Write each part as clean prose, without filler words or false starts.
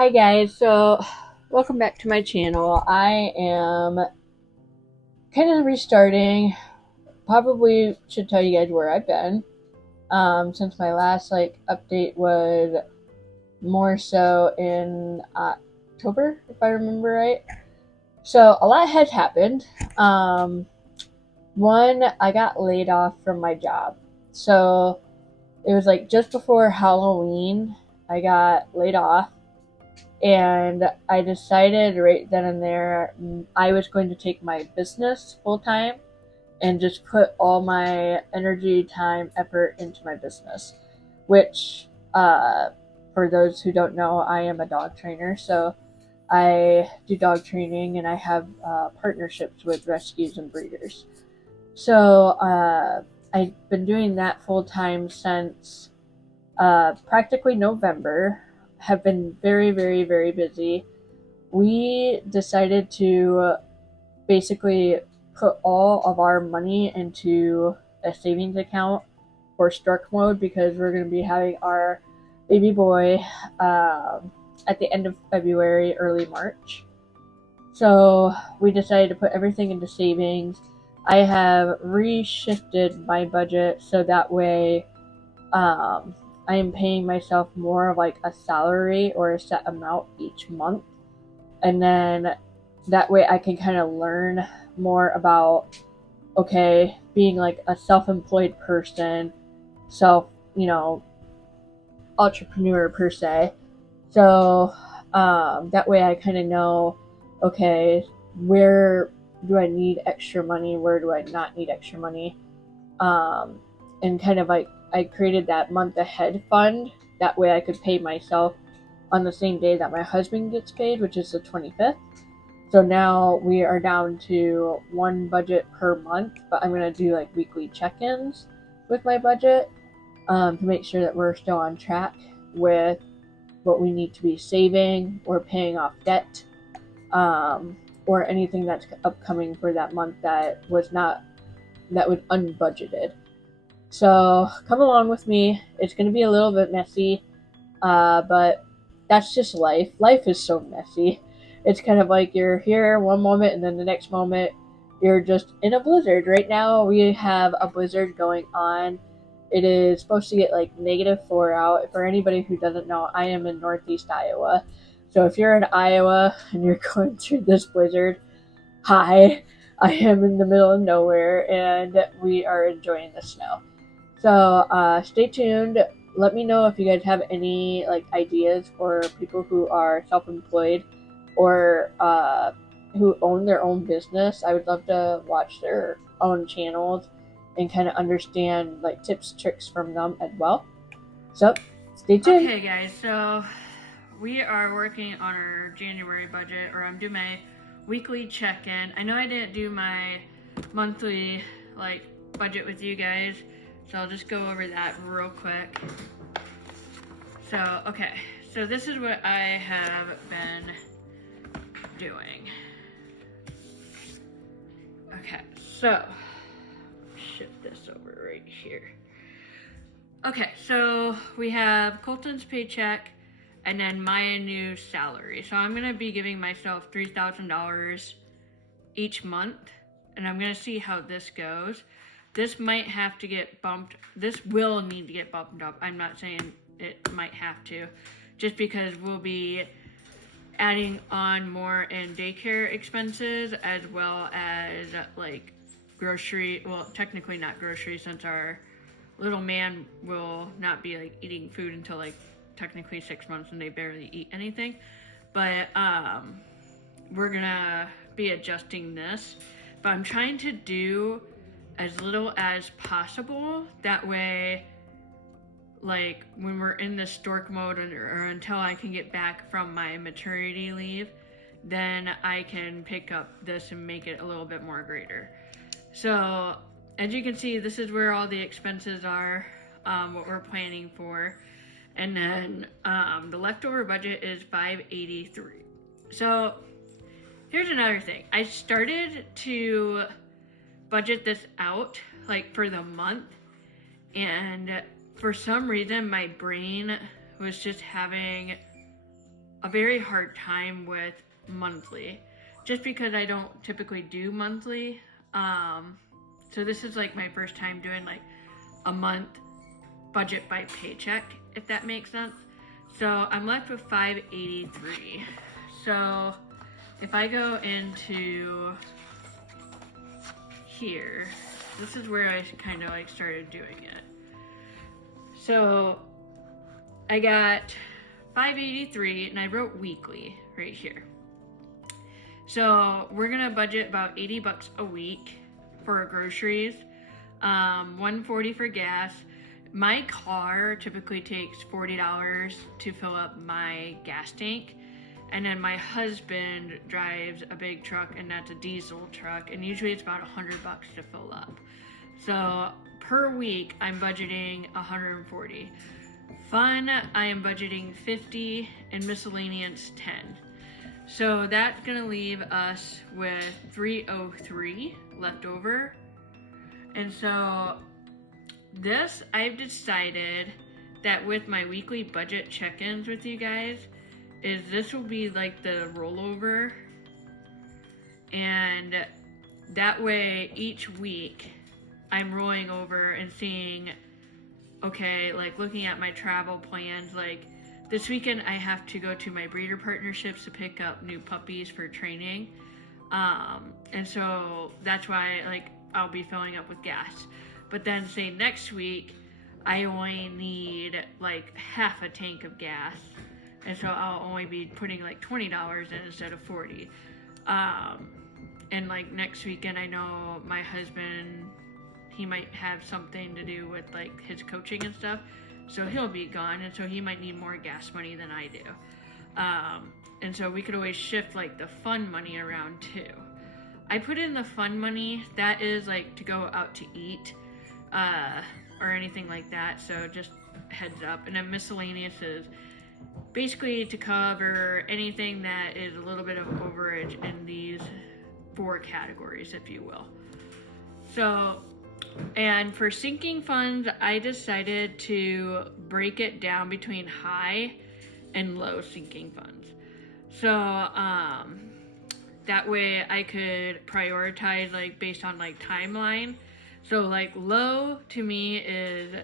Hi guys, so welcome back to my channel. I am kind of restarting. Probably should tell you guys where I've been. Since my last update was more so in October, if I remember right. So a lot has happened. One, I got laid off from my job. So it was like just before Halloween, I got laid off and I decided right then and there I was going to take my business full time and just put all my energy, time, effort into my business. Which, for those who don't know, I am a dog trainer, so I do dog training and I have partnerships with rescues and breeders. So I've been doing that full time since practically November. Have been very, very, very busy. We decided to basically put all of our money into a savings account for Stork mode because we're going to be having our baby boy at the end of February, early March. So we decided to put everything into savings. I have reshifted my budget so that way I am paying myself more of like a salary or a set amount each month. And then that way I can kind of learn more about, okay, being like a self employed person, self, entrepreneur per se. So that way I kind of know, okay, where do I need extra money? Where do I not need extra money? Um, and kind of like I created that month ahead fund. That way I could pay myself on the same day that my husband gets paid, which is the 25th. So now we are down to one budget per month, but I'm going to do like weekly check ins with my budget to make sure that we're still on track with what we need to be saving or paying off debt or anything that's upcoming for that month that was unbudgeted. So come along with me. It's going to be a little bit messy, but that's just life. Life is so messy. It's kind of like you're here one moment and then the next moment you're just in a blizzard. Right now we have a blizzard going on. It is supposed to get like -4 out. For anybody who doesn't know, I am in Northeast Iowa. So if you're in Iowa and you're going through this blizzard, hi. I am in the middle of nowhere and we are enjoying the snow. So stay tuned. Let me know if you guys have any ideas for people who are self-employed or who own their own business. I would love to watch their own channels and kind of understand like tips, tricks from them as well. So stay tuned. Okay, guys. So we are working on our January budget, or I'm doing my weekly check-in. I know I didn't do my monthly budget with you guys, so I'll just go over that real quick. So, okay, so this is what I have been doing. Okay, so shift this over right here. Okay, so we have Colton's paycheck and then my new salary. So I'm gonna be giving myself $3,000 each month, and I'm gonna see how this goes. This might have to get bumped. This will need to get bumped up. I'm not saying it might have to, just because we'll be adding on more in daycare expenses as well as like grocery. Well, technically not grocery, since our little man will not be like eating food until like technically 6 months and they barely eat anything. But we're gonna be adjusting this. But I'm trying to do as little as possible. That way, like when we're in the stork mode or until I can get back from my maternity leave, then I can pick up this and make it a little bit more greater. So as you can see, this is where all the expenses are, what we're planning for. And then the leftover budget is $583. So here's another thing. I started to budget this out like for the month, and for some reason my brain was just having a very hard time with monthly, just because I don't typically do monthly. So this is like my first time doing like a month budget by paycheck, if that makes sense. So I'm left with $583. So if I go into here, this is where I kind of like started doing it. So I got $583 and I wrote weekly right here. So we're gonna budget about $80 a week for our groceries, $140 for gas. My car typically takes $40 to fill up my gas tank. And then my husband drives a big truck, and that's a diesel truck, and usually it's about $100 to fill up. So per week, I'm budgeting $140. Fun, I am budgeting $50, and miscellaneous $10. So that's gonna leave us with $303 left over. And so this, I've decided that with my weekly budget check-ins with you guys, is this will be like the rollover, and that way each week I'm rolling over and seeing, okay, like looking at my travel plans, like this weekend I have to go to my breeder partnerships to pick up new puppies for training, and so that's why like I'll be filling up with gas. But then say next week I only need like half a tank of gas, and so I'll only be putting like $20 in instead of $40. And like next weekend, I know my husband, he might have something to do with like his coaching and stuff, so he'll be gone, and so he might need more gas money than I do. And so we could always shift like the fun money around too. I put in the fun money, that is like to go out to eat, or anything like that, so just heads up. And then miscellaneous is basically to cover anything that is a little bit of overage in these 4 categories, if you will. So, and for sinking funds, I decided to break it down between high and low sinking funds. So, that way I could prioritize like based on like timeline. So like low to me is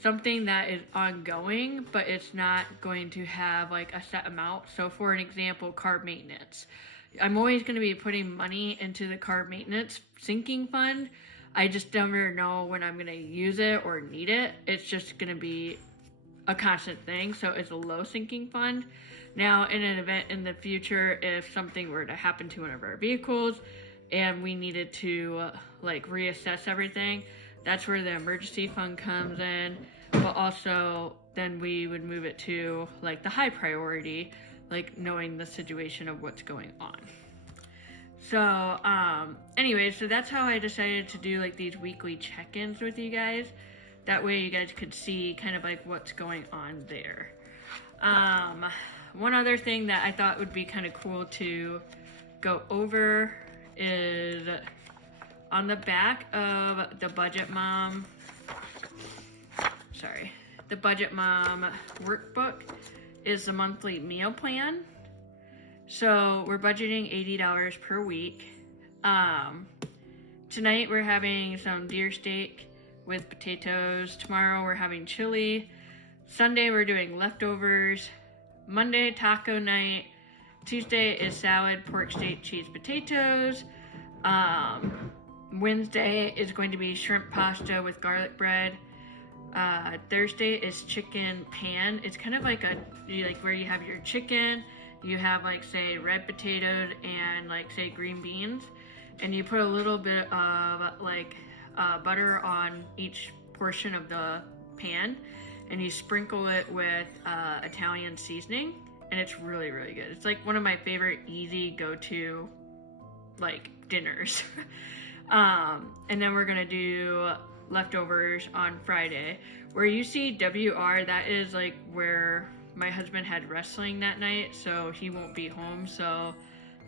something that is ongoing, but it's not going to have like a set amount. So for an example, car maintenance. I'm always going to be putting money into the car maintenance sinking fund. I just never know when I'm going to use it or need it. It's just going to be a constant thing. So it's a low sinking fund. Now, in an event in the future, if something were to happen to one of our vehicles and we needed to like reassess everything, that's where the emergency fund comes in. But also then we would move it to like the high priority, like knowing the situation of what's going on. So anyway, so that's how I decided to do like these weekly check-ins with you guys. That way you guys could see kind of like what's going on there. One other thing that I thought would be kind of cool to go over is on the back of the Budget Mom workbook is the monthly meal plan. So we're budgeting $80 per week. Tonight we're having some deer steak with potatoes. Tomorrow we're having chili. Sunday we're doing leftovers. Monday taco night. Tuesday is salad, pork steak, cheese, potatoes. Wednesday is going to be shrimp pasta with garlic bread. Thursday is chicken pan. It's kind of like where you have your chicken, you have like say red potatoes and like say green beans, and you put a little bit of like butter on each portion of the pan, and you sprinkle it with Italian seasoning, and it's really, really good. It's like one of my favorite easy go-to like dinners. And then we're gonna do leftovers on Friday. Where you see WR, that is like where my husband had wrestling that night, so he won't be home. So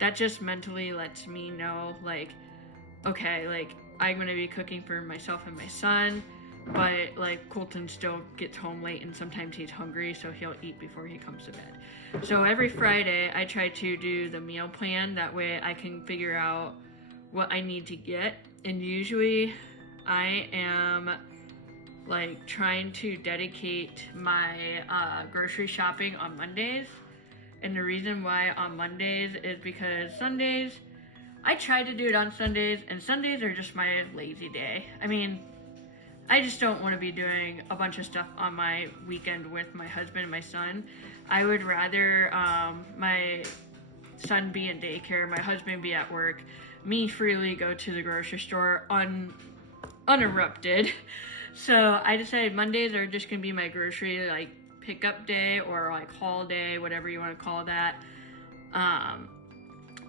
that just mentally lets me know like, okay, like I'm gonna be cooking for myself and my son. but like Colton still gets home late and sometimes he's hungry, so he'll eat before he comes to bed. So every Friday I try to do the meal plan. That way I can figure out what I need to get. And usually I am like trying to dedicate my grocery shopping on Mondays. And the reason why on Mondays is because Sundays, I try to do it on Sundays, and Sundays are just my lazy day. I mean, I just don't want to be doing a bunch of stuff on my weekend with my husband and my son. I would rather my son be in daycare, my husband be at work, me freely go to the grocery store uninterrupted. So I decided Mondays are just gonna be my grocery like pickup day or like haul day, whatever you want to call that.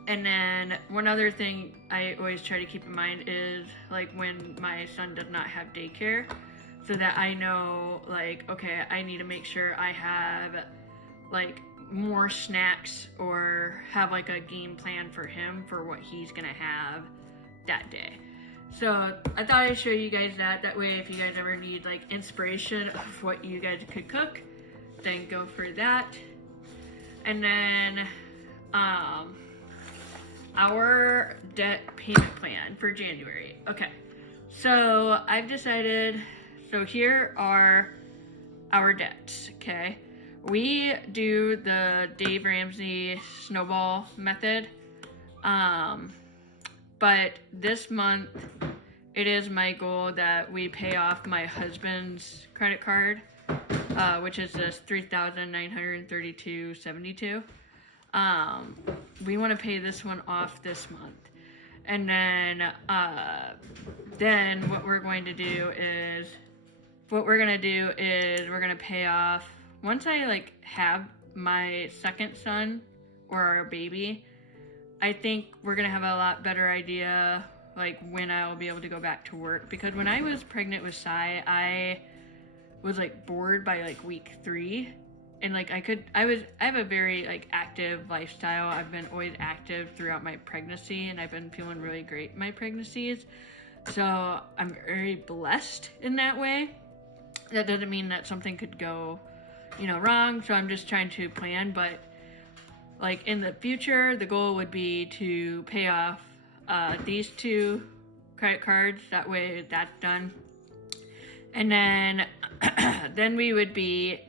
And then one other thing I always try to keep in mind is like when my son does not have daycare, so that I know like, okay, I need to make sure I have like more snacks or have like a game plan for him for what he's gonna have that day. So I thought I'd show you guys that. That way if you guys ever need like inspiration of what you guys could cook, then go for that. And then our debt payment plan for January. Okay, so I've decided, so here are our debts, okay? We do the Dave Ramsey snowball method, but this month it is my goal that we pay off my husband's credit card, which is this $3,932.72. We want to pay this one off this month, and then what we're going to do is we're gonna pay off once I like have my second son or our baby. I think we're gonna have a lot better idea like when I'll be able to go back to work, because when I was pregnant with Sai, I was like bored by like week 3. And like I have a very like active lifestyle. I've been always active throughout my pregnancy, and I've been feeling really great in my pregnancies. So I'm very blessed in that way. That doesn't mean that something could go, wrong. So I'm just trying to plan. But like in the future, the goal would be to pay off these 2 credit cards. That way that's done. And then then we would be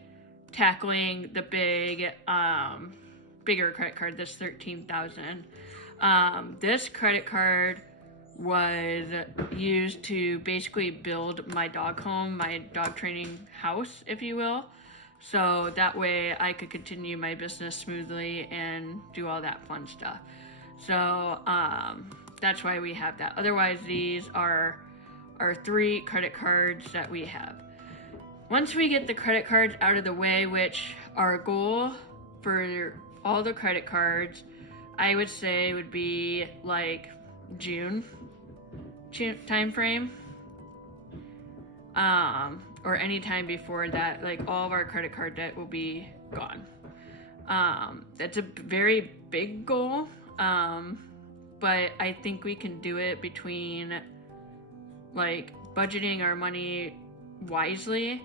tackling the bigger credit card, this $13,000. This credit card was used to basically build my dog home, my dog training house, if you will. So that way I could continue my business smoothly and do all that fun stuff. So that's why we have that. Otherwise, these are our 3 credit cards that we have. Once we get the credit cards out of the way, which our goal for all the credit cards, I would say would be like June time frame, or any time before that, like all of our credit card debt will be gone. That's a very big goal, but I think we can do it between like budgeting our money wisely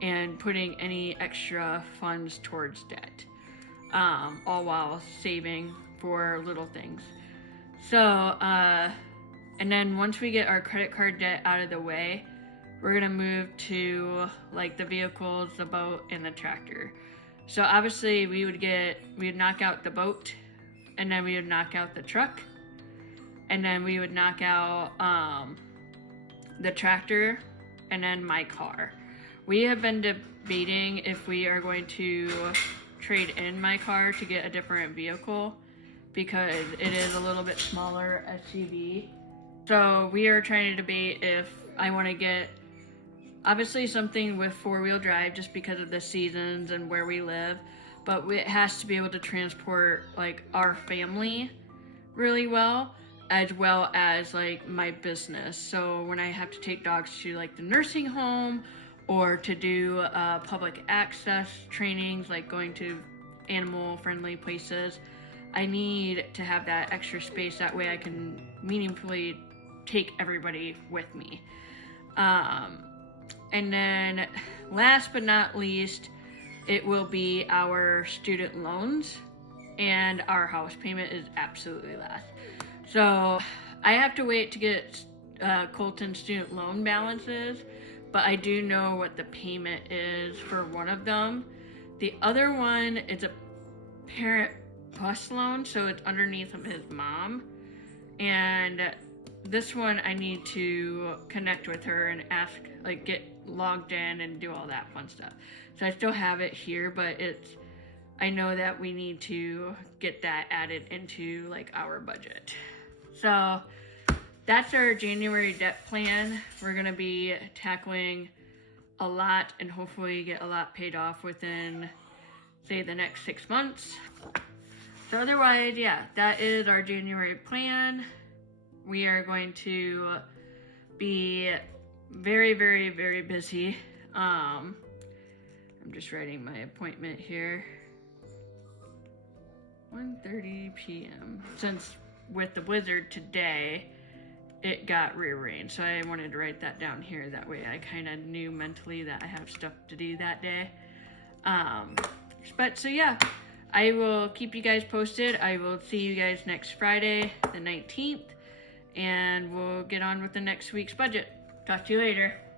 and putting any extra funds towards debt, all while saving for little things. So, and then once we get our credit card debt out of the way, we're gonna move to like the vehicles, the boat, and the tractor. So obviously we would knock out the boat, and then we would knock out the truck, and then we would knock out the tractor, and then my car. We have been debating if we are going to trade in my car to get a different vehicle, because it is a little bit smaller SUV. So we are trying to debate if I want to get obviously something with 4-wheel drive, just because of the seasons and where we live, but it has to be able to transport like our family really well as like my business. So when I have to take dogs to like the nursing home or to do public access trainings, like going to animal friendly places, I need to have that extra space. That way I can meaningfully take everybody with me. And then last but not least, it will be our student loans, and our house payment is absolutely last. So I have to wait to get Colton's student loan balances, but I do know what the payment is for one of them. The other one, it's a parent plus loan, so it's underneath of his mom. And this one I need to connect with her and ask, like, get logged in and do all that fun stuff. So I still have it here, but I know that we need to get that added into like our budget. So that's our January debt plan. We're gonna be tackling a lot and hopefully get a lot paid off within, say, the next 6 months. So otherwise, yeah, that is our January plan. We are going to be very, very, very busy. I'm just writing my appointment here. 1:30 p.m. Since with the blizzard today, it got rearranged. So I wanted to write that down here. That way I kind of knew mentally that I have stuff to do that day. But so yeah, I will keep you guys posted. I will see you guys next Friday, the 19th, and we'll get on with the next week's budget. Talk to you later.